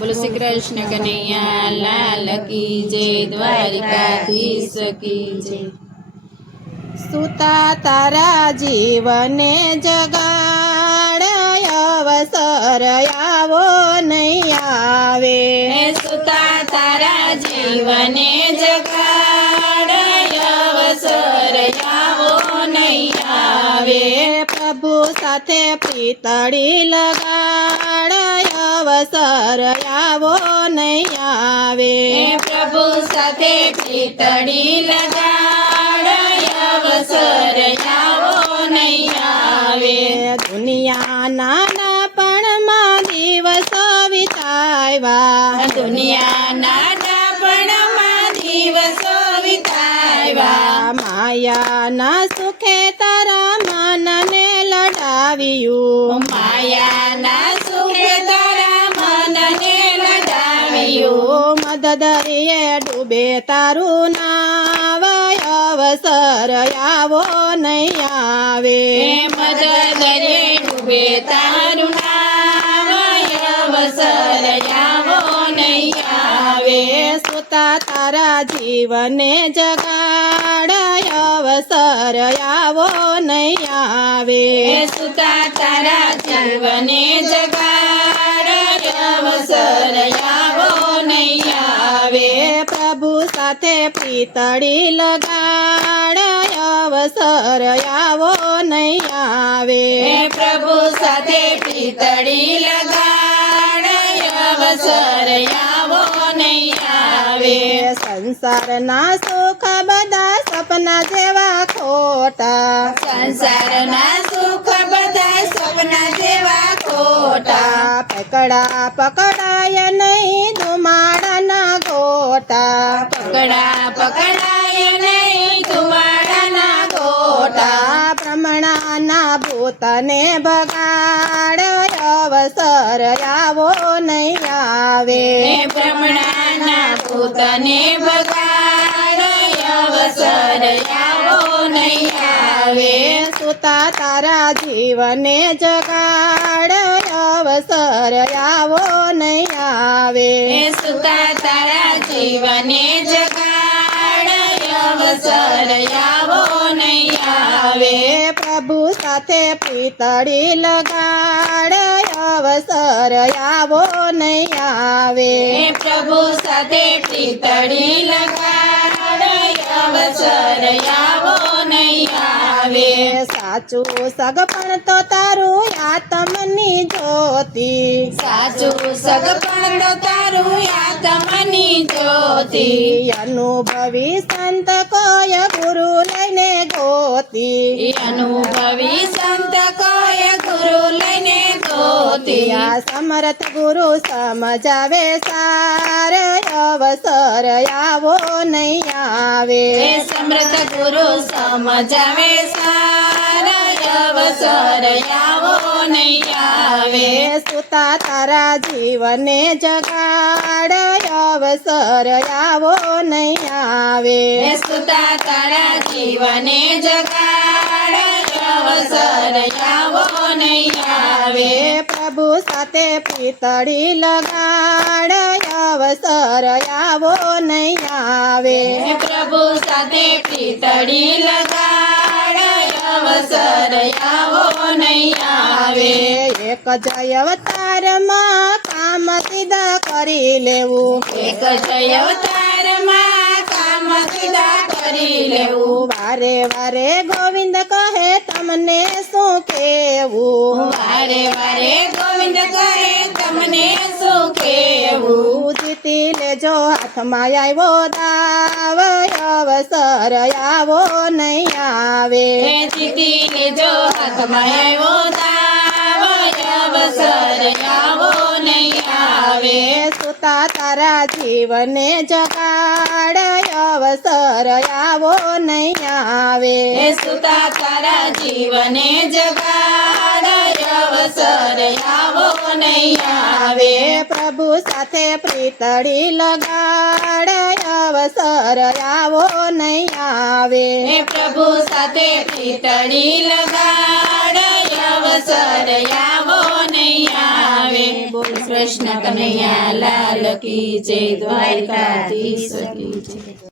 બોલો શ્રી કૃષ્ણ કનૈયા લાલ કી જય, દ્વારિકાધીશ કી જય. સુતા તારા જીવને જગાડ, અવસર આવો નહીં આવે. સુતા તારા જીવને જગાડ, અવસર આવો નહીં આવે. પ્રભુ સાથે પ્રીતળી લગાડ, અવસર આવો નહીં આવે. પ્રભુ સાથે પ્રીતળી લગાડ, અવસર આવો નહીં આવે. દુનિયાના નાનપણમાં દિવસો વિતાવ્યા, દુનિયાના નાનપણમાં દિવસો વિતાવ્યા. માયાના સુખે તારા મનને લડાવ્યું, માયાના સુખે તારા મનને લડાવ્યું. મદદરીએ ડૂબે તારું નાવ, અવસર આવો નહીં આવે. મદદરીએ ડૂબે તારું નામ, અવસર આવો નહીં આવે. સુતા તારા જીવને જગાડ, અવસર આવો નહીં આવે. સુતા તારા જીવને જગાડ, અવસર આવો નહીં આવે. પ્રભુ સાથે પ્રીતળી લગાડ, અવસર આવો નહીં આવે. પ્રભુ સાથે પ્રીતળી લગાડ, અવસર આવો નહીં આવે. સંસારના સુખ બધા સપના જેવા ખોટા, સંસારના સુખ બધા સપના જેવા ખોટા. પકડા પકડાય નહીં ધુમાડાના ગોટા, પકડાય નહીં ધુમાડાના ગોટા. બ્રહ્મણાના ભૂતને બગાડ, અવસર આવો નહીં આવે. બ્રહ્મણાના ભૂતને બગાડ, અવસર આવો નહીં આવે. સુતા તારા જીવને જગાડ, અવસર આવો નહીં આવે. સુતા તારા જીવને જગાડ, અવસર આવો નહીં આવે. પ્રભુ સાથે પ્રીતળી લગાડ, અવસર આવો નહીં આવે. પ્રભુ સાથે પ્રીતળી લગાડ, અવસર આવો નહીં આવે. સાચું સગપણ તો તારું આત્મની જ્યોતિ, સાચું સગપણ તારું આત્મની જ્યોતિ. અનુભવી સંત કોઈ ગુરુ લઈને ગોતી, અનુભવી સંત કોઈ ગુરુ લઈને ગોતી. આ સમર્થ ગુરુ સમજાવે સાર, અવસર આવો નહીં આવે. સમર્થ ગુરુ સમજાવે સાર, અવસર આવો નહીં આવે. સુતા તારા જીવને જગાડ, અવસર આવો નહીં આવે. સુતા તારા જીવને જગાડ, અવસર આવો નહીં આવે. પ્રભુ સાથે પ્રીતળી લગાડ, અવસર આવો નહીં આવે. પ્રભુ સાથે પ્રીતળી લગાડ, અવસર આવો નહીં આવે. એક જય અવતારમાં કામ સીધા કરી લેવું, એક જય અવતારમાં કામ સીધા કરી લેવું. વારે વારે ગોવિંદ કહે તમને શું કેવું, વારે વારે ગોવિંદ કહે તમને શું કહેવું. જીતી લેજો હાથમાં આવ્યો દાવ, અવસર આવો નહીં આવે. જીતી લેજો હાથમાં આવ્યો દાવ, અવસર આવો નહીં આવે. સુતા તારા જીવને જગાડ, અવસર આવો નહીં આવે. સુતા તારા જીવને જગાડ, અવસર આવો નહીં આવે. પ્રભુ સાથે પ્રીતળી લગાડ, અવસર આવો નહીં આવે. પ્રભુ સાથે પ્રીતળી લગાડ, અવસર આવો નહીં આવે બોલ કૃષ્ણ કનૈયા લાલ કી જય દ્વારકાધીશ કી જય